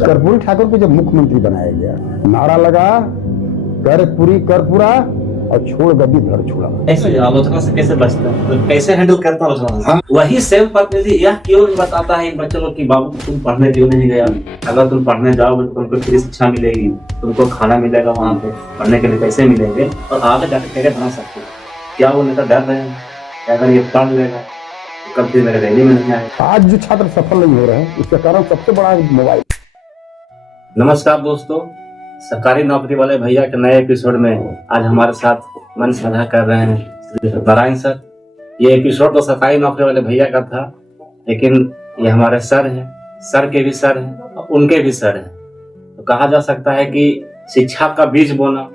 कर्पूरी ठाकुर को जब मुख्यमंत्री बनाया गया, नारा लगा कर पूरी कर पूरा और छोड़ गद्दी धर छोड़ा। ऐसे आलोचना से कैसे बचता है, तो कैसे हैंडल करता है? वही सेम प्रतिनिधि यह क्यों नहीं बताता है इन बच्चों को कि बाबू तुम पढ़ने क्यों नहीं गया? अगर तुम पढ़ने जाओगे तो तुमको फ्री शिक्षा मिलेगी, तुमको खाना मिलेगा, वहाँ पे पढ़ने के लिए पैसे मिलेंगे और आगे जाकर कैरियर बना सकते हो। क्या वो नेता डर रहे हैं अगर ये पढ़ लेगा तो कब फिर मेरे रैली में नहीं आएगा? आज जो छात्र सफल नहीं हो रहे हैं उसका कारण सबसे बड़ा मोबाइल। नमस्कार दोस्तों, सरकारी नौकरी वाले भैया के नए एपिसोड में आज हमारे साथ मन साझा कर रहे हैं श्री नारायण सर। ये एपिसोड तो सरकारी नौकरी वाले भैया का था, लेकिन ये हमारे सर हैं, सर के भी सर हैं और उनके भी सर हैं। तो कहा जा सकता है कि शिक्षा का बीज बोना,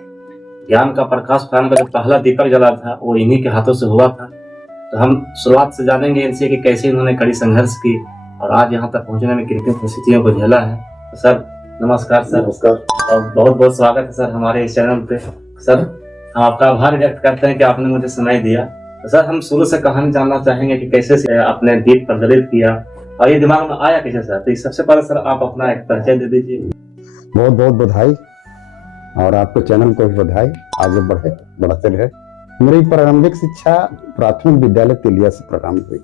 ज्ञान का प्रकाश फैलाने का जो पहला दीपक जला था वो इन्हीं के हाथों से हुआ था। तो हम शुरुआत से जानेंगे इनसे कि कैसे इन्होंने कड़ी संघर्ष की और आज यहाँ तक पहुँचने में किन किन परिस्थितियों को झेला है। तो सर नमस्कार सर। नमस्कार और बहुत बहुत स्वागत है सर हमारे इस चैनल पे। सर हम आपका आभार व्यक्त करते हैं कि आपने मुझे समय दिया। तो सर हम शुरू से कहानी जानना चाहेंगे कि कैसे आपने दीप प्रज्वलित किया और ये दिमाग में आया कैसे सर? तो सबसे पहले सर आप अपना एक परिचय दे दीजिए। बहुत बहुत बधाई और आपके चैनल को भी बधाई, आगे बढ़े बढ़ते रहे। मेरी प्रारंभिक शिक्षा प्राथमिक विद्यालय तेलिया से प्रारंभ हुई।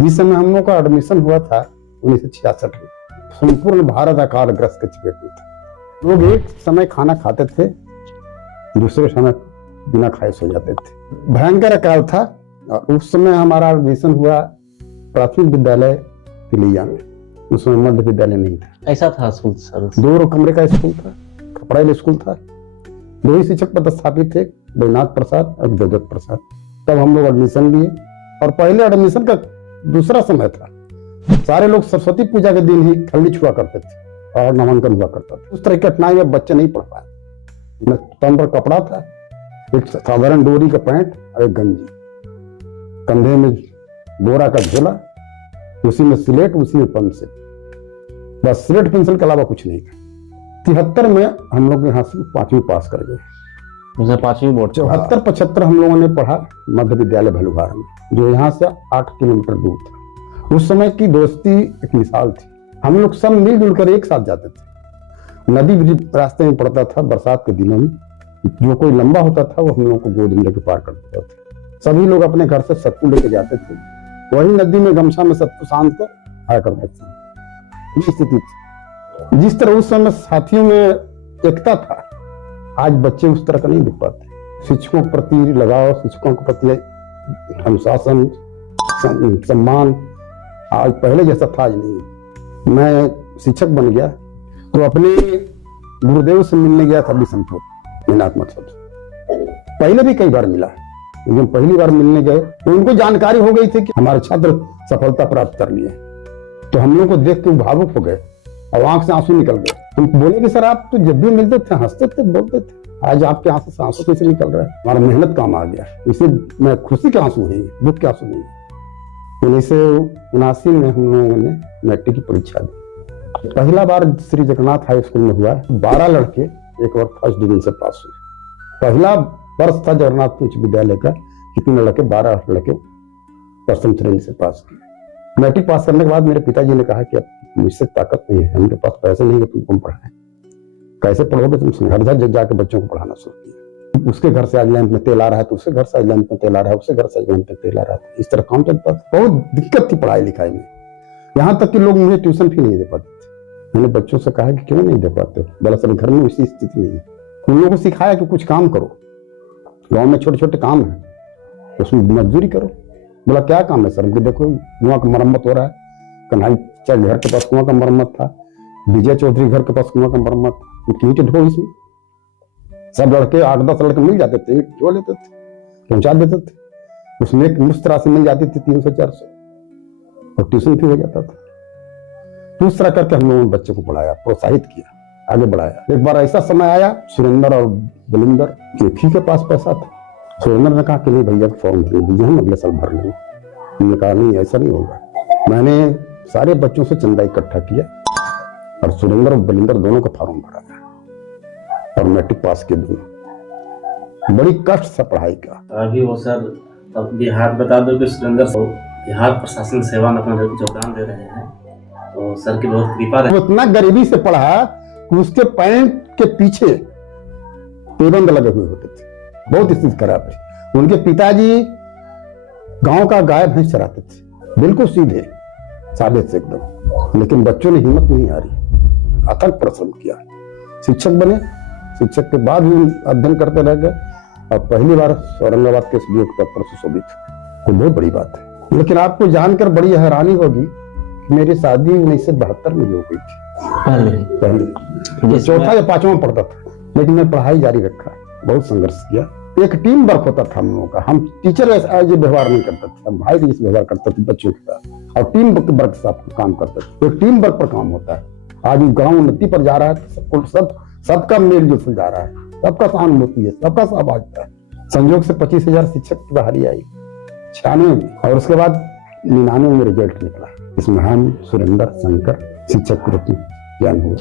जिस समय हम लोग का एडमिशन हुआ था 1966 में, संपूर्ण भारत अकालग्रस्त के चपेट में था। लोग एक समय खाना खाते थे, दूसरे समय बिना खाए सो जाते थे। भयंकर अकाल था। और उस समय हमारा एडमिशन हुआ प्राथमिक विद्यालय तिलिया में, उस समय मध्य विद्यालय नहीं था। ऐसा था स्कूल सर? 2 कमरे का स्कूल था, कपड़ा स्कूल था। 2 ही शिक्षक पदस्थापित थे, बैनाथ प्रसाद और देवदत्त प्रसाद। तब हम लोग एडमिशन लिए और पहले एडमिशन का दूसरा समय था। सारे लोग सरस्वती पूजा के दिन ही खल्ली छुआ करते थे और नामांकन हुआ करता था। उस तरह की कठिनाई में बच्चे नहीं पढ़ पाए। न तन पर कपड़ा था, एक साधारण डोरी का पैंट और एक गंजी, कंधे में बोरा का झोला, उसी में स्लेट, उसी में पेंसिल, बस स्लेट पेंसिल के अलावा कुछ नहीं था। 73 में हम लोग यहाँ से 5वीं पास कर गए। 5वीं बोर्ड 74-75 हम लोगों ने पढ़ा मध्य विद्यालय भलुहार में, जो यहाँ से 8 किलोमीटर दूर था। उस समय की दोस्ती एक मिसाल थी। हम लोग सब मिलजुल कर एक साथ जाते थे। नदी भी रास्ते में पड़ता था। बरसात के दिनों में जो कोई लंबा होता था वो हम लोग को गोद में लेकर पार कर देता था। सभी लोग अपने घर से सत्तू लेके जाते थे, वही नदी में गमछा में सत्तू सांझ कर आया करते थे। ये स्थिति थी। जिस तरह उस समय साथियों में एकता था, आज बच्चे उस तरह का नहीं दिख पाते। शिक्षकों के प्रति लगाव, शिक्षकों के प्रति अनुशासन, सम्मान आज पहले जैसा था आज नहीं। मैं शिक्षक बन गया तो अपने गुरुदेव से मिलने गया था बिशनपुर मीनात मतलब। पहले भी कई बार मिला, लेकिन पहली बार मिलने गए तो उनको जानकारी हो गई थी कि हमारे छात्र सफलता प्राप्त कर लिए। तो हम लोग को देख के भावुक हो गए और आंख से आंसू निकल गए। हम बोले कि सर आप तो जब भी मिलते थे हंसते थे, बोलते थे, आज आपके आंसू से आंसू कैसे निकल रहा है? हमारा मेहनत काम आ गया। इसे मैं खुशी के आंसू है, दुख के आंसू नहीं। 1979 में हम लोगों ने मैट्रिक की परीक्षा दी। पहला बार श्री जगन्नाथ हाई स्कूल में हुआ। 12 लड़के एक बार फर्स्ट डिवीजन से पास हुए। पहला वर्ष था जगन्नाथ उच्च विद्यालय का, कितने लड़के 12 लड़के प्रथम श्रेणी से पास किए। मैट्रिक पास करने के बाद मेरे पिताजी ने कहा कि अब मुझसे ताकत नहीं है, हमारे पास पैसे नहीं है, तुमको पढ़ाएं। कैसे पढ़ोगे तुम? हर घर जाके बच्चों को पढ़ाना शुरू किया। उसके घर से आज लैंप में तेल आ रहा है तो उसके घर से आज लैंप में तेल आ रहा है, उसके घर से आज लैंप में तेल आ रहा है। इस तरह काम चलता था। बहुत दिक्कत थी पढ़ाई लिखाई में, यहाँ तक कि लोग मुझे ट्यूशन फी नहीं दे पाते थे। मैंने बच्चों से कहा कि क्यों नहीं दे पाते हो? बोला सर घर में उसी स्थिति नहीं है। उन लोगों को सिखाया कि कुछ काम करो, गाँव में छोटे छोटे काम है, उसमें मजदूरी करो। बोला क्या काम है सर? देखो कुआं का मरम्मत हो रहा है, कन्हई घर के पास कुआं का मरम्मत था, विजय चौधरी घर के पास कुआं का मरम्मत, ईंट ढो। इसमें सब लड़के 8-10 लड़के मिल जाते थे, ढो लेते थे, पहुंचा देते थे। उसमें एक मुश्त राशि मिल जाती थी 300-400 और ट्यूशन फी हो जाता था। तो उस तरह करके हम लोगों ने बच्चों को पढ़ाया, प्रोत्साहित किया, आगे बढ़ाया। एक बार ऐसा समय आया, सुरेंद्र और बलिंदर एक ही के पास पैसा था। सुरेंद्र ने कहा कि नहीं भैया फॉर्म भर दीजिए, हम अगले साल भर लेंगे। हमने कहा नहीं ऐसा नहीं होगा। मैंने सारे बच्चों से चंदा इकट्ठा किया और सुरेंद्र और बलिंदर दोनों का फॉर्म भरा और मैट्रिक पास किए दोनों। बड़ी कष्ट से पढ़ाई का। अभी वो सर अब बिहार बता दो कि सुरेंद्र बिहार प्रशासन सेवा में अपना योगदान दे रहे हैं। तो तो सर की बहुत कृपा रही। वो इतना गरीबी से पढ़ा कि उसके पैंट के पीछे पेबंद लगे हुए होते थे, बहुत स्थिति खराब थी। उनके पिताजी गांव का गाय भैंस चराते थे, बिल्कुल सीधे साबित से एकदम, लेकिन बच्चों ने हिम्मत नहीं हारी, अथक परिश्रम किया, शिक्षक बने। शिक्षक के बाद भी अध्ययन करते रह गए और पहली बार औरंगाबाद के एसडीओ के पद पर सुशोभित, तो बहुत बड़ी बात है। लेकिन आपको जानकर बड़ी हैरानी होगी कि मेरी शादी 1972 में हो गई थी, पहले चौथा या पांचवा पढ़ता था, लेकिन मैं पढ़ाई जारी रखा, बहुत संघर्ष किया। एक टीम वर्क होता था हम लोगों का, हम टीचर ऐसा व्यवहार नहीं करते थे, हम भाई जैसे व्यवहार करते थे बच्चों के साथ, और टीम वर्क के साथ काम करते थे। एक टीम वर्क पर काम होता है। आज गांव उन्नति पर जा रहा है, सबका मेल जोल जा रहा है, सबका सहानुभूति है, सबका सहभागिता है। संयोग से 25,000 शिक्षक की बहाली आई 96 में, और उसके बाद 99 में रिजल्ट निकला। इसमें हम सुरेंद्र शंकर शिक्षक के रूप में ज्ञान हुआ,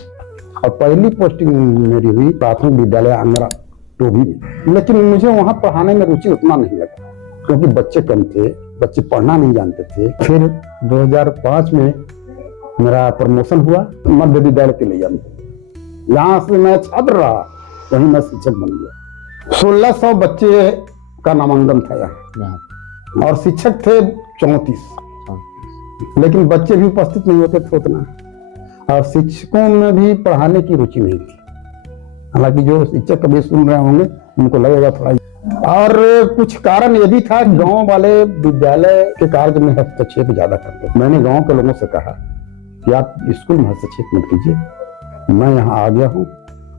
और पहली पोस्टिंग मेरी हुई प्राथमिक विद्यालय आंगरा टोभी में। लेकिन मुझे वहां पढ़ाने में रुचि उतना नहीं लगा, क्योंकि बच्चे कम थे, बच्चे पढ़ना नहीं जानते थे। फिर 2005 में मेरा प्रमोशन हुआ मध्य विद्यालय के लिए, यहाँ से मैं छात्र रहा, वहीं मैं शिक्षक बन गया। 1600 बच्चे का नामांकन था यहाँ, और शिक्षक थे 34, लेकिन बच्चे भी उपस्थित नहीं होते थे उतना, और शिक्षकों में भी पढ़ाने की रुचि नहीं थी। हालांकि जो शिक्षक कभी सुन रहे होंगे उनको लगेगा थोड़ा, और कुछ कारण ये भी था, गांव वाले विद्यालय के कार्य में हस्तक्षेप ज्यादा करते। मैंने गांव के लोगों से कहा कि आप स्कूल में हस्तक्षेप मत कीजिए, मैं यहाँ आ गया हूँ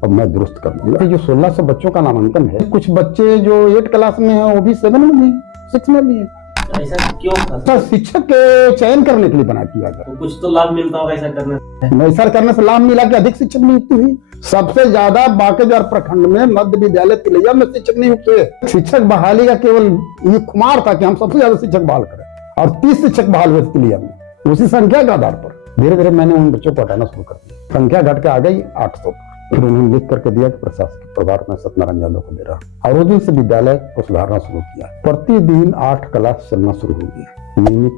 और मैं दुरुस्त कर दूंगा। जो 1600 बच्चों का नामांकन है, कुछ बच्चे जो 8 क्लास में है, वो भी 7 में भी, 6 में भी है। ऐसा क्यों था? सर शिक्षक के चयन करने के लिए बना किया गया, तो कुछ तो लाभ मिलता होगा ऐसा करने से। ऐसा करने से लाभ मिला कि अधिक शिक्षक नियुक्त हुई। सबसे ज्यादा बांकेबिहार प्रखंड में मध्य विद्यालय तिलैया में शिक्षक नियुक्त हुए। शिक्षक बहाली का केवल ये खुमार था कि हम सबसे ज्यादा शिक्षक बहाल करें, और 30 शिक्षक बहाल हुए तिलैया में। उसी संख्या के आधार पर धीरे धीरे मैंने उन बच्चों को हटाना शुरू कर दिया, संख्या घट के आ गई 800। फिर उन्होंने लिख करके दिया कि प्रशासनिक प्रभार में सत्यनारायण यादव को दे रहा, और उस दिन से विद्यालय को सुधारना शुरू किया। प्रतिदिन 8 क्लास चलना शुरू हो गया, नियमित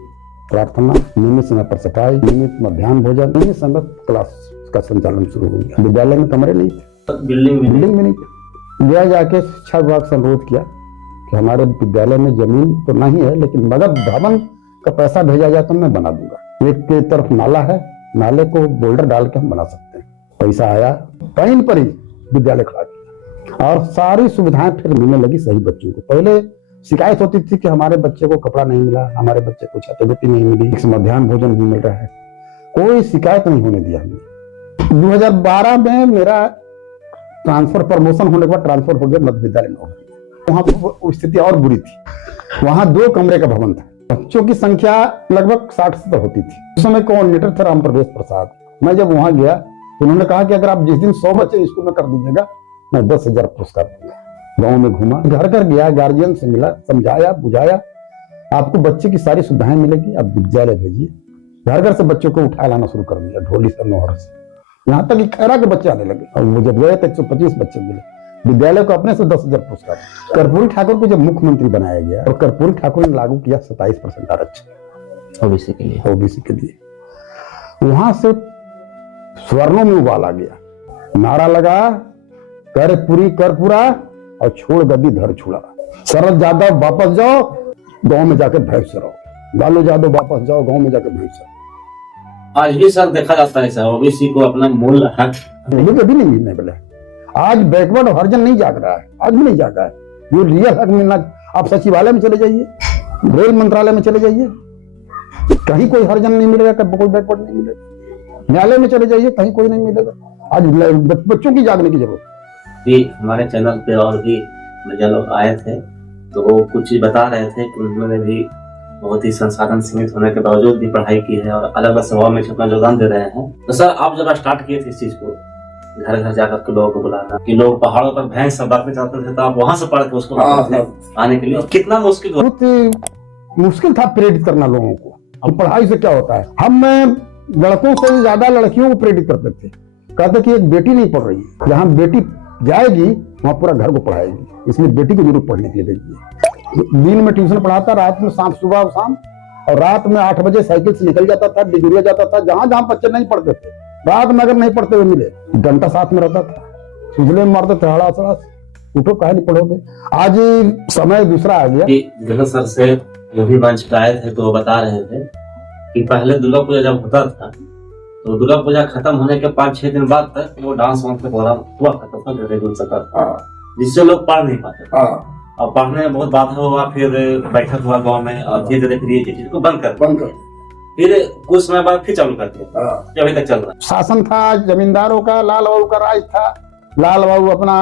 प्रार्थना, नियमित समय पर सफाई, नियमित मध्याह्न भोजन, नियमित समय क्लास का संचालन शुरू हो गया। विद्यालय में कमरे नहीं थे, बिल्डिंग में नहीं थे। गया जाके शिक्षा विभाग से अनुरोध किया कि हमारे विद्यालय में जमीन तो नहीं है, लेकिन मगर भवन का पैसा भेजा जाए तो मैं बना दूंगा। एक के तरफ नाला है, नाले को बोल्डर डाल के हम बना सकते हैं। पैसा आया, कहीं पर ही विद्यालय खड़ा किया, और सारी सुविधाएं फिर मिलने लगी सही बच्चों को। पहले शिकायत होती थी कि हमारे बच्चे को कपड़ा नहीं मिला, हमारे बच्चे को छात्रवृत्ति नहीं मिली, मध्याह्न भोजन नहीं मिल रहा है, कोई शिकायत नहीं होने दिया हमने। 2012 में मेरा ट्रांसफर, प्रमोशन होने के बाद ट्रांसफर हो गया मध्य विद्यालय में। वहां स्थिति और बुरी थी, वहां 2 कमरे का भवन था, बच्चों की संख्या लगभग 60-70 होती थी। उस समय कोऑर्डिनेटर थे राम प्रवेश प्रसाद। मैं जब वहां गया तो उन्होंने कहा कि अगर आप जिस दिन 100 बच्चे स्कूल में कर दीजिएगा, मैं 10,000 पुरस्कार दूंगा। गाँव में घूमा, घर घर गया, गार्जियन से मिला, समझाया बुझाया, आपको बच्चे की सारी सुविधाएं मिलेगी, आप विद्यालय भेजिए। घर घर से बच्चों को उठा लाना शुरू कर दिया, ढोली से, नौहर से, यहाँ तक कि खैरा के बच्चे आने लगे। और वो जब गए तो 125 बच्चे मिले। विद्यालय को अपने से 10,000 पुरस्कार। कर्पूरी ठाकुर को जब मुख्यमंत्री बनाया गया, और कर्पूरी ठाकुर ने लागू किया 27% आरक्षण ओबीसी के लिए, वहां से स्वर्णों में उबाल आ गया। नारा लगा, कर पूरी कर पूरा और छोड़ गद्दी धर छुड़ा। शरद यादव वापस जाओ, गांव में जाकर भैंस चराओ। लालू यादव वापस जाओ, गांव में जाकर भैंस चराओ। आज भी सर देखा जाता है सर, ओबीसी को अपना मूल हक कभी नहीं मिलने वाला। आज बैकवर्ड हरिजन नहीं जाग रहा है, आज भी नहीं जागा है। जो रियल हक मिलना, आप सचिवालय में चले जाइए, रेल मंत्रालय में चले जाइए, कहीं कोई हरिजन नहीं मिलेगा, कोई बैकवर्ड नहीं मिलेगा। न्यायालय में चले जाइए, कहीं कोई नहीं मिलेगा। आज बच्चों की जागने की जरूरत भी। हमारे चैनल पे और भी भैया लोग आए थे, तो वो कुछ बता रहे थे कि उन्होंने भी बहुत ही संसाधन सीमित होने के बावजूद भी पढ़ाई की है और अलग अलग सभाओं में अपना योगदान दे रहे हैं। तो सर आप जब स्टार्ट किए थे इस चीज को, घर घर जाकर के लोगों को बुलाना, कि लोग पहाड़ों पर भैंस सब रखना चाहते थे, तो आप वहां से पढ़ के उसको आने के लिए कितना मुश्किल हुआ? बहुत मुश्किल था प्रेरित करना लोगों को। अब पढ़ाई से क्या होता है, हम लड़कों से ज्यादा लड़कियों को प्रेरित करते थे। कहते कि एक बेटी नहीं पढ़ रही, जहाँ बेटी जाएगी वहां पूरा घर को पढ़ाएगी, इसलिए बेटी को जरूर पढ़ने के लिए भेजिए। दिन में ट्यूशन पढ़ाता, रात में शाम, सुबह और शाम और रात में 8 बजे साइकिल से निकल जाता था, डिग्रिया जाता था, जहां जहां बच्चे नहीं पढ़ते थे, रात में अगर नहीं पढ़ते हुए मिले, डंडा साथ में रहता था, सुजले में मारते थे, हड़ा सड़ा, उठो काहे नहीं पढ़ोगे। आज समय दूसरा आ गया। गलत सर से जो भी मंच पे आए थे तो वो बता रहे थे कि पहले दुर्गा पूजा जब होता था तो दुर्गा पूजा खत्म होने के 5-6 दिन बाद तक वो डांस वांस का प्रोग्राम हुआ करता था, रेगुलर सकता, जिससे लोग पढ़ नहीं पाते थे। और पढ़ने में बहुत बाधा हुआ, फिर बैठक हुआ गांव में, और धीरे धीरे फिर ये चीज को बंद कर फिर कुछ समय बाद फिर चालू कर दिया, जो अभी तक चल रहा है। शासन था जमींदारों का, लाल बाबू का राज था, लाल बाबू अपना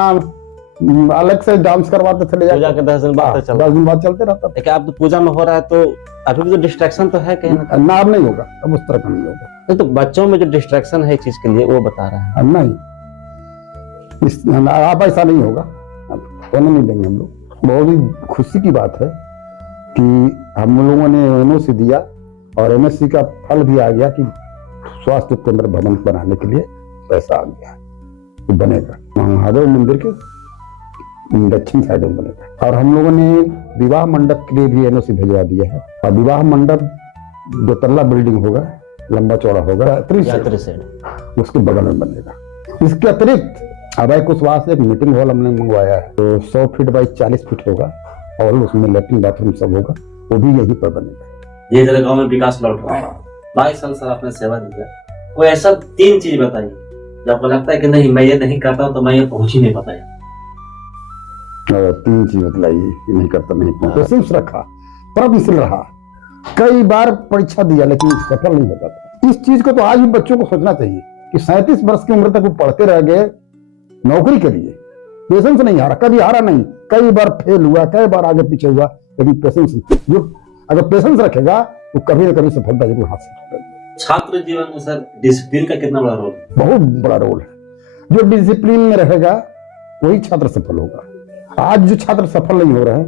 अलग से डांस करवाते थे, पूजा के 10 दिन बाद 10 दिन बाद चलते रहता था। लेकिन अब तो पूजा में हो रहा है तो अभी भी तो डिस्ट्रैक्शन तो है कहीं ना, अब नहीं होगा, अब उस तरह का नहीं होगा। नहीं तो बच्चों में जो डिस्ट्रैक्शन है चीज के लिए वो बता रहे हैं। नहीं, आप ऐसा नहीं होगा, होने नहीं देंगे हम लोग। बहुत ही खुशी की बात है कि हम लोगों ने एनओसी दिया और एमएससी का फल भी आ गया कि स्वास्थ्य केंद्र भवन बनाने के लिए पैसा आ गया, तो बनेगा महादेव मंदिर के दक्षिण साइड में बनेगा। और हम लोगों ने विवाह मंडप के लिए भी एनओसी भिजवा दिया है, और विवाह मंडप 2 तल्ला बिल्डिंग होगा, लंबा चौड़ा होगा, 30 उसके बगल में बनेगा। इसके अतिरिक्त अभय कुशवाहा से एक मीटिंग हॉल हमने मंगवाया है, तो 100 फीट बाई 40 फीट होगा, और उसमें लैट्रिन बाथरूम सब होगा, वो भी यहीं पर बनेगा। ये जगह गाँव में विकास लौट रहा है। 22 साल सर आपने सेवा दी है, कोई ऐसा 3 चीज बताइए जब आपको लगता है कि नहीं मैं ये नहीं करता हूँ तो मैं ये पहुंच ही नहीं पाता। 3 चीज बतलाइए, नहीं करता नहीं पहुंचा, पेशेंस रखा, प्रयत्नशील रहा, कई बार परीक्षा दिया लेकिन सफल नहीं होता था। इस चीज को तो आज भी बच्चों को सोचना चाहिए कि 37 वर्ष की उम्र तक वो पढ़ते रह गए नौकरी के लिए, पेशेंस नहीं हारा, कभी हारा नहीं, कई बार फेल हुआ, कई बार आगे पीछे हुआ, लेकिन पेशेंस, जो अगर पेशेंस रखेगा वो कभी न कभी सफलता जरूर हासिल करेगा। छात्र जीवन में सर डिसिप्लिन का कितना बड़ा रोल है? बहुत बड़ा रोल है। जो डिसिप्लिन में रहेगा वही छात्र सफल होगा। आज जो छात्र सफल नहीं हो रहे हैं,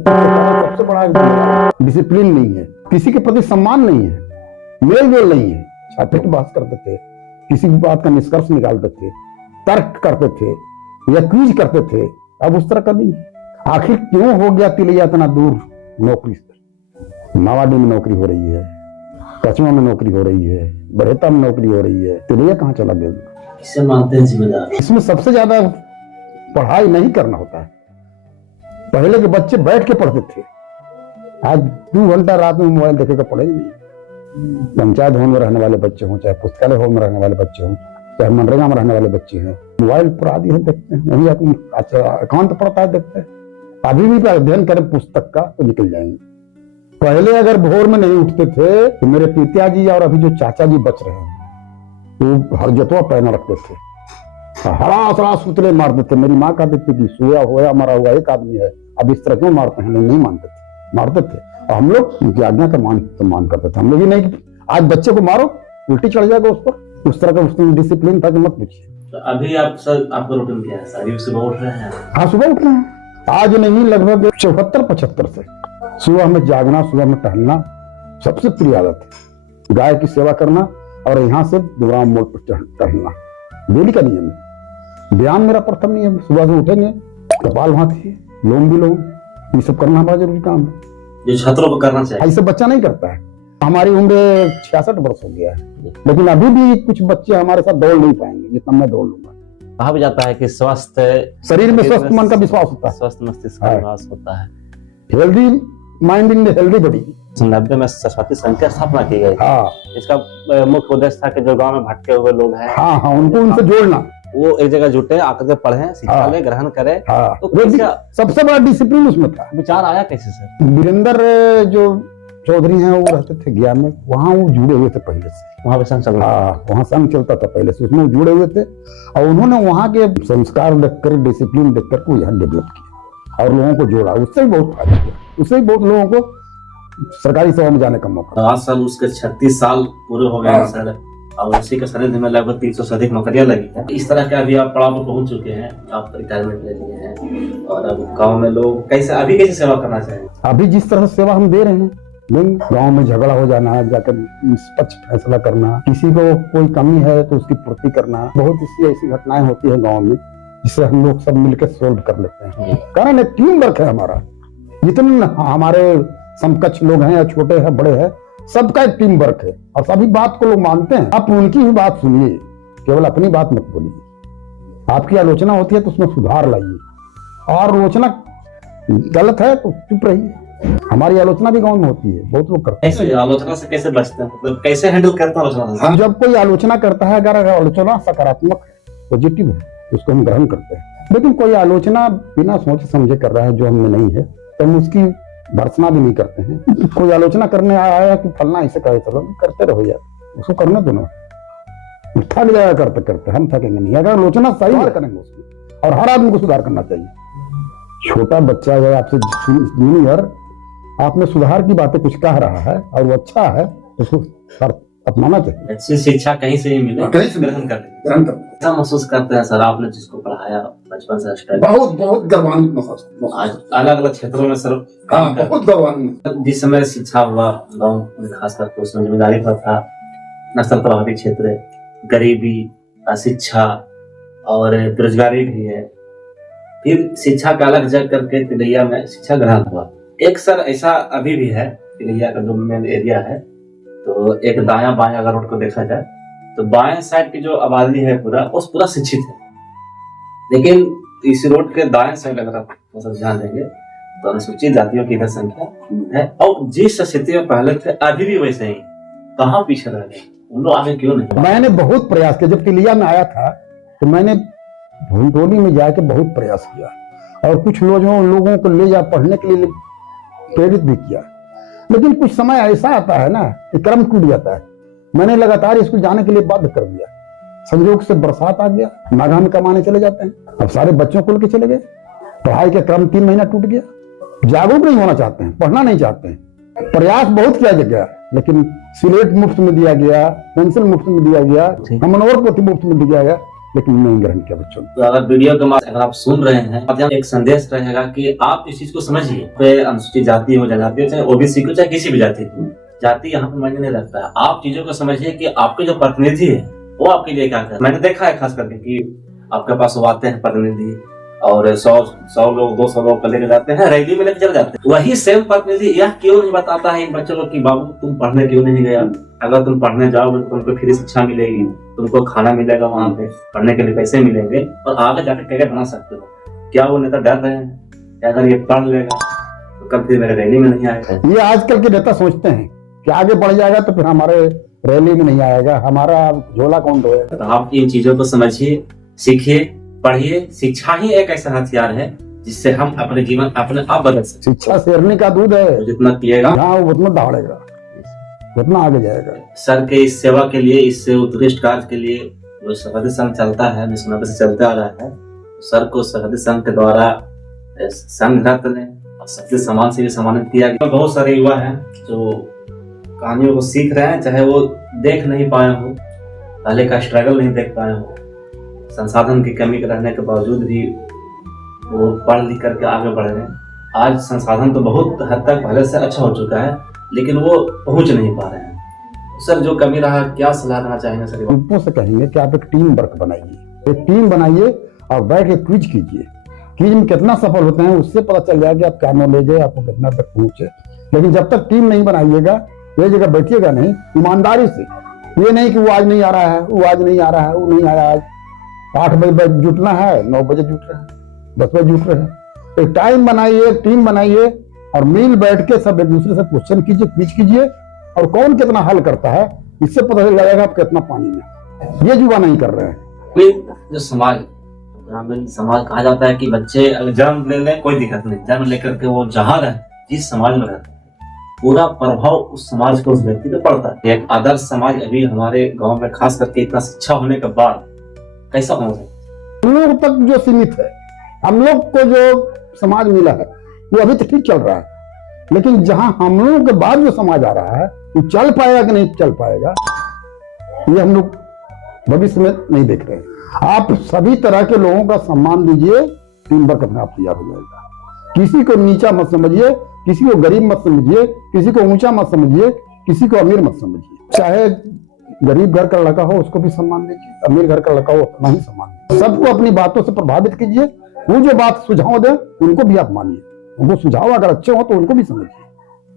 सबसे बड़ा डिसिप्लिन नहीं है, किसी के प्रति सम्मान नहीं है, मेल जोल नहीं है, छात्र की बात करते थे, किसी भी बात का निष्कर्ष निकालते थे, तर्क करते थे या क्विज करते थे, अब उस तरह का नहीं। आखिर क्यों हो गया तिलैया इतना दूर नौकरी से? मावाडी में नौकरी हो रही है, कचवा में नौकरी हो रही है, बरहेता में नौकरी हो रही है, तिलैया कहाँ चला गया? किसे मानते हैं जिम्मेदार? इसमें सबसे ज्यादा पढ़ाई नहीं करना होता है। पहले के बच्चे बैठ के पढ़ते थे, आज 2 घंटा रात में मोबाइल देखेगा, पढ़ेंगे नहीं। पंचायत भवन में रहने वाले बच्चे हों, चाहे पुस्तकालय भवन में रहने वाले बच्चे हों, चाहे मनरेगा में रहने वाले बच्चे हैं, मोबाइल पर आदि है देखते हैं, नहीं आप अच्छा अकाउंट पढ़ता है देखते हैं। अभी भी अध्ययन करें पुस्तक का तो निकल जाएंगे। पहले अगर भोर में नहीं उठते थे तो मेरे पिताजी और अभी जो चाचा जी बच रहे हैं वो हर जतवा पहना रखते थे, हरा सुतले मारते थे। मेरी माँ कहती थी कि सोया होया मरा हुआ एक आदमी है, अब इस तरह क्यों मारते हैं? नहीं मानते थे, मारते थे, और हम लोग उनकी आज्ञा का मान करते थे। हम लोग ही नहीं, आज बच्चे को मारो उल्टी चढ़ जाएगा उस पर, उस तरह का उसमें डिसिप्लिन था कि मत पूछिए। तो अभी आप सर आपका रूटीन क्या है? सर सुबह उठ रहे हैं? हाँ, सुबह उठ रहे हैं, आज नहीं लगभग 74-75 से। सुबह में जागना, सुबह में टहलना सबसे प्रिय आदत है। गाय की सेवा करना और यहाँ से दुराम मोड़ पर टहलना डेली का नियम है। व्यायाम मेरा प्रथम नियम। सुबह से उठेंगे, कपालभाति, लोम विलोम, ये सब करना बड़ा जरूरी काम है, जो छात्रों को करना चाहिए। ऐसे बच्चा नहीं करता है। हमारी उम्र 66 वर्ष हो गया है, लेकिन अभी भी कुछ बच्चे हमारे साथ दौड़ नहीं पाएंगे जितना मैं दौड़ लूंगा। कहा भी जाता है कि स्वस्थ शरीर में स्वस्थ मन का विश्वास होता है, स्वस्थ मस्तिष्क का विश्वास होता है। Healthy mind in healthy body. 90 में सरस्वती संघ की स्थापना की गई। हाँ, इसका मुख्य उद्देश्य था कि जो गांव में भटके हुए लोग हैं, हाँ, उनको उनसे जोड़ना, वो एक जगह जुटे, आकर के पढ़े, शिक्षा ले, ग्रहण करे। तो सबसे बड़ा डिसिप्लिन उसमें था। विचार आया कैसे सर? वीरेंद्र जो चौधरी हैं वो रहते थे ज्ञान में, वहाँ वो जुड़े हुए थे पहले से, वहाँ पे संघ चल रहा था। वहाँ संघ चलता था पहले से, उसमें जुड़े हुए थे, और उन्होंने वहाँ के संस्कार देखकर, डिसिप्लिन देखकर को यहाँ डेवलप किया और लोगों को जोड़ा। उससे ही बहुत फायदा हुआ, उससे ही बहुत लोगों को सरकारी सेवा में जाने का मौका। 8 साल उसके 36 साल पूरे हो गए सर, और उसी के सानिध्य में लगभग 300 से अधिक नौकरियां लगी है। इस तरह के अभी आप पड़ाव पर पहुंच चुके हैं, आप रिटायरमेंट ले लिए हैं, और अब गांव में लोग कैसे सेवा करना चाहिए? अभी जिस तरह से सेवा हम दे रहे हैं, गांव में झगड़ा हो जाना, जाकर निष्पक्ष फैसला करना, किसी को कोई कमी है तो उसकी पूर्ति करना, बहुत सी ऐसी घटनाएं होती है गांव में जिससे हम लोग सब मिलकर सोल्व कर लेते हैं। कारण एक टीम वर्क है हमारा। जितने हमारे समकक्ष लोग हैं, या छोटे हैं बड़े हैं, सबका एक टीम वर्क है और सभी बात को लोग मानते हैं। आप उनकी ही बात सुनिए, केवल अपनी बात मत बोलिए। आपकी आलोचना होती है तो उसमें सुधार लाइए, और आलोचना गलत है तो चुप रहिए। हमारी आलोचना भी गांव में होती है, बहुत लोग करते कैसे आलोचना से कैसे बचते हैं, मतलब कैसे हैंडल करते हैं आलोचना? हैं। जब कोई आलोचना करता है, अगर आलोचना सकारात्मक है, पॉजिटिव है, तो उसको हम ग्रहण करते हैं। लेकिन कोई आलोचना बिना सोचे समझे कर रहा है जो हमें नहीं है, तो हम उसकी भर्त्सना भी नहीं करते हैं। कोई आलोचना करने आया है कि फलना ऐसे कहे, चलो करते रहो यार, उसको करने दो ना, थक जाएगा करते करते, हम थकेंगे नहीं। अगर आलोचना सही है करेंगे उसमें, और हर आदमी को सुधार करना चाहिए। छोटा बच्चा अगर आपसे जूनियर आप में सुधार की बातें कुछ कह रहा है और वो अच्छा है, तो उसको अपनाना चाहिए। अच्छी शिक्षा कहीं से ही मिले, कहीं से ग्रहण कर ऐसा महसूस करते हैं सर आपने जिसको पढ़ाया बचपन से स्टार्ट, बहुत गौरवान्वित महसूस। आज अलग अलग क्षेत्रों में सर बहुत गौरवान्वित। जिस समय शिक्षा हुआ गाँव में खासकर तो उसमें जिम्मेदारी पर था, नक्सल प्रभावित क्षेत्र, गरीबी, अशिक्षा और बेरोजगारी भी है। फिर शिक्षा का अलग जग करके तिलैया में शिक्षा ग्रहण हुआ। एक सर ऐसा अभी भी है, तिलैया का जो मेन एरिया है, तो एक दाया बाया अगर रोड को देखा जाए तो बाएं साइड की जो आबादी है पूरा शिक्षित है, लेकिन इस रोड के दाएं साइड अगर आप ध्यान देंगे तो अनुसूचित जातियों की इधर संख्या है, और जिस स्थिति में पहले थे अभी भी वैसे ही। कहाँ पीछे रह गए उन लोग, आगे क्यों नहीं? मैंने बहुत प्रयास किया, जब तिलिया में आया था तो मैंने भुंडोली में जाके बहुत प्रयास किया, और कुछ लोगों को ले जा पढ़ने के लिए प्रेरित भी किया। लेकिन कुछ समय ऐसा आता है ना कि क्रम टूट जाता है। मैंने लगातार स्कूल जाने के लिए बाध्य कर दिया, संयोग से बरसात आ गया, माघा में कमाने चले जाते हैं, अब सारे बच्चों को लेके चले गए, पढ़ाई का क्रम 3 महीना टूट गया। जागरूक नहीं होना चाहते हैं, पढ़ना नहीं चाहते हैं। प्रयास बहुत किया गया, लेकिन सिलेट मुफ्त में दिया गया, पेंसिल मुफ्त में दिया गया, मनोहर पोथी मुफ्त में दिया गया, लेकिन नहीं ग्रहण किया बच्चों ने। तो अगर वीडियो के माध्यम अगर आप सुन रहे हैं, अब एक संदेश रहेगा कि आप इस चीज को समझिए। चाहे अनुसूचित जाति हो, जनजाति हो, चाहे ओबीसी को, चाहे किसी भी जाति की, जाति यहाँ पे मायने नहीं रखता है। आप चीजों को समझिए कि आपके जो प्रतिनिधि है वो आपके लिए क्या कर रहे हैं। मैंने देखा है खास करके कि आपके पास वो आते हैं प्रतिनिधि, और 100 लोग 200 लोग को लेकर जाते हैं, रैली में लेकर चले जाते हैं। वही सेम प्रतिनिधि यह क्यों नहीं बताता है इन बच्चों को कि बाबू तुम पढ़ने क्यों नहीं गया? अगर तुम पढ़ने जाओगे तो तुमको फ्री शिक्षा मिलेगी, तुमको खाना मिलेगा, वहाँ पे पढ़ने के लिए पैसे मिलेंगे, और आगे जाकर कैरियर बना सकते हो। क्या वो नेता डर रहे हैं कि अगर ये पढ़ लेगा तो कल फिर मेरे रैली में नहीं आएगा? ये आजकल के नेता सोचते हैं कि आगे बढ़ जाएगा तो फिर हमारे रैली में नहीं आएगा, हमारा झोला कौन ढोएगा। तो आप इन चीजों को समझिए, सीखिए, पढ़िए। शिक्षा ही एक ऐसा हथियार है जिससे हम अपने जीवन अपने आप बदल सकते। शिक्षा शेरनी का दूध है, जितना पिएगा हाँ वो उतना दौड़ेगा, उतना आगे जाएगा। सर के इस सेवा के लिए, इस उत्कृष्ट कार्य के लिए जो सरहदी संघ चलता है, निष्णात से चलता आ रहा है, सर को सरहदी संघ के द्वारा संघ रत्न और सत्य सम्मान से भी सम्मानित किया गया। बहुत सारे युवा हैं जो कहानियों को सीख रहे हैं, चाहे वो देख नहीं पाए हो, पहले का स्ट्रगल नहीं देख पाए हो, संसाधन की कमी के रहने के बावजूद भी वो पढ़ लिख करके आगे बढ़ रहे हैं। आज संसाधन तो बहुत हद तक पहले से अच्छा हो चुका है, लेकिन वो पहुंच नहीं पा रहे हैं। सर जो कमी रहा, क्या सलाह देना चाहेंगे सर? उनको से कहेंगे कि आप एक टीम वर्क बनाइए, एक टीम बनाइए और बैठ के क्विज कीजिए। क्विज में कितना सफल होते हैं उससे पता चल जाएगा कि आप क्या नॉलेज है, आपको कितना तक पहुंचे। लेकिन जब तक टीम नहीं बनाइएगा, ये जगह बैठिएगा नहीं ईमानदारी से, ये नहीं कि वो आज नहीं आ रहा है, वो आज नहीं आ रहा है, वो नहीं आया, आज 8 बजे जुटना है, 9 बजे जुट रहे हैं, 10 बजे जुट रहे हैं। एक टाइम बनाइए, एक टीम बनाइए और मिल बैठ के सब एक दूसरे से क्वेश्चन कीजिए, क्विज कीजिए, और कौन कितना हल करता है इससे पता चल जाएगा आप कितना पानी में। ये युवा नहीं कर रहे हैं। जो समाज, ग्रामीण समाज कहा जाता है कि बच्चे अगर जन्म ले लें कोई दिक्कत नहीं, जन्म लेकर के वो जहाँ रहे, जिस समाज में रहते हैं, पूरा प्रभाव उस समाज को, उस व्यक्ति पे पड़ता है। एक आदर्श समाज अभी हमारे गांव में खास करके इतना शिक्षा होने के बाद कैसा होना चाहिए? हम लोग तक जो सीमित है, हम लोग को जो समाज मिला है वो अभी तक ठीक चल रहा है, लेकिन जहां हम लोगों के बाद जो समाज आ रहा है वो चल पाएगा कि नहीं चल पाएगा, ये हम लोग भविष्य में नहीं देख रहे हैं। आप सभी तरह के लोगों का सम्मान दीजिए, टीम वर्क अपने आप तैयार हो जाएगा। किसी को नीचा मत समझिए, किसी को गरीब मत समझिए, किसी को ऊंचा मत समझिए, किसी को अमीर मत समझिए। चाहे गरीब घर का लड़का हो उसको भी सम्मान दीजिए, अमीर घर का लड़का हो उतना ही सम्मान दीजिए। सबको अपनी बातों से प्रभावित कीजिए, वो जो बात सुझाव दे उनको भी आप मानिए, उनको सुझाव अगर अच्छे हो तो उनको भी समझिए,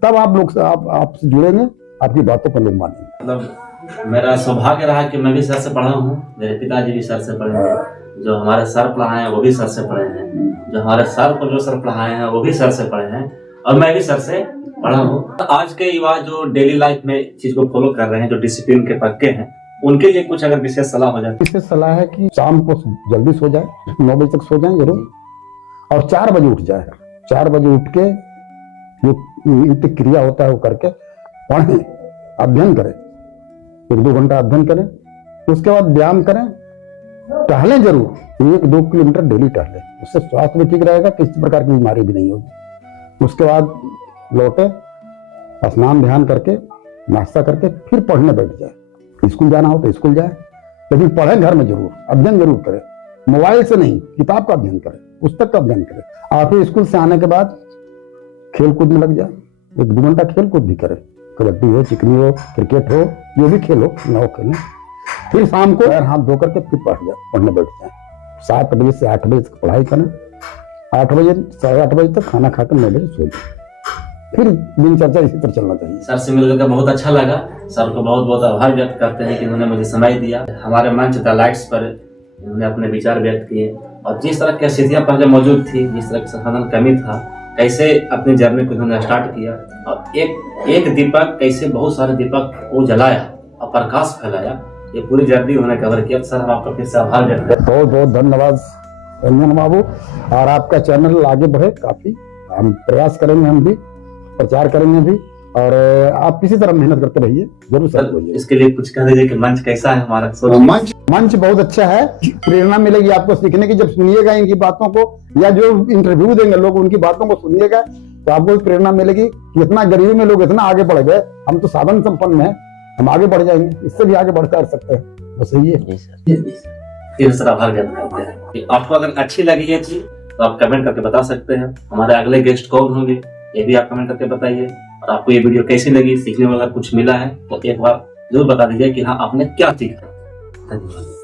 तब आप लोग आपसे जुड़ेंगे आपकी बातों पर लोग मानेंगे। मतलब मेरा सौभाग्य रहा कि मैं भी सर से पढ़ा हूँ, मेरे पिताजी भी सर से पढ़े हैं, जो हमारे सर पढ़ाए हैं वो भी सर से पढ़े हैं, जो हमारे सर को जो सर पढ़ाए हैं वो भी सर से पढ़े हैं, और मैं भी सर से पढ़ा हूँ। आज के युवा जो डेली लाइफ में चीज को फॉलो कर रहे हैं, जो डिसिप्लिन के पक्के हैं, उनके लिए कुछ अगर विशेष सलाह हो जाए। विशेष सलाह है कि शाम को जल्दी सो जाए, 9 बजे तक सो जाए जरूर, और 4 बजे उठ जाए। 4 बजे उठ के जो नित्य क्रिया होता है वो करके पढ़ें, अध्ययन करें, 1-2 घंटा अध्ययन करें, उसके बाद व्यायाम करें, टहलें जरूर, 1-2 किलोमीटर डेली टहलें, उससे स्वास्थ्य भी ठीक रहेगा, किसी प्रकार की बीमारी भी नहीं होगी। उसके बाद लौटे, स्नान ध्यान करके नाश्ता करके फिर पढ़ने बैठ जाए। स्कूल जाना हो तो स्कूल जाए, लेकिन पढ़े घर में जरूर, अध्ययन जरूर करें, मोबाइल से नहीं, किताब का अध्ययन करें, पुस्तक का अध्ययन करें। और फिर स्कूल से आने के बाद खेल कूद में लग जाए, 1-2 घंटा खेल कूद भी करें, कबड्डी हो, चिकनी हो, क्रिकेट हो, जो भी खेलो ना खेलें। फिर शाम को हाथ धो करके फिर पढ़ने बैठ जाए। 7 बजे से 8 बजे तक पढ़ाई करें, 8 बजे 8:30 बजे तक खाना खाकर 9 बजे सो जाए। फिर दिनचर्या इसी तरह चलना चाहिए। सर से मिलकर बहुत अच्छा लगा। सर को बहुत बहुत आभार व्यक्त करते हैं कि उन्होंने मुझे समय दिया, हमारे मंच द लाइट्स पर उन्होंने अपने विचार व्यक्त किए, और जिस तरह की स्थितियां पहले मौजूद थी, जिस तरह का संसाधन कमी था, कैसे अपनी जर्नी को उन्होंने स्टार्ट किया, और एक दीपक कैसे बहुत सारे दीपक को जलाया और प्रकाश फैलाया, ये पूरी जर्नी उन्होंने कवर किया। सर हम आपका फिर से आभार व्यक्त करते हैं। बहुत बहुत धन्यवाद रंजन बाबू, और आपका चैनल आगे बढ़े, काफी हम प्रयास करेंगे, हम भी प्रचार करेंगे भी, और आप किसी तरह मेहनत करते रहिए जरूर। सर इसके लिए कुछ कह दीजिए कि मंच कैसा है हमारा? मंच बहुत अच्छा है, प्रेरणा मिलेगी आपको सीखने की। जब सुनिएगा इनकी बातों को, या जो इंटरव्यू देंगे लोग उनकी बातों को सुनिएगा, तो आपको प्रेरणा मिलेगी कि इतना गरीबी में लोग इतना आगे बढ़ गए, हम तो साधन संपन्न है, हम आगे बढ़ जाएंगे, इससे भी आगे बढ़ते सकते हैं। बस यही है। फिर सर आभार व्यक्त करते हैं। आपको अगर अच्छी लगी ये चीज तो आप कमेंट करके बता सकते हैं। हमारे अगले गेस्ट कौन होंगे ये भी आप कमेंट करके बताइए, और आपको ये वीडियो कैसी लगी, सीखने वाला कुछ मिला है तो एक बार जरूर बता दीजिए कि हाँ आपने क्या सीखा। धन्यवाद।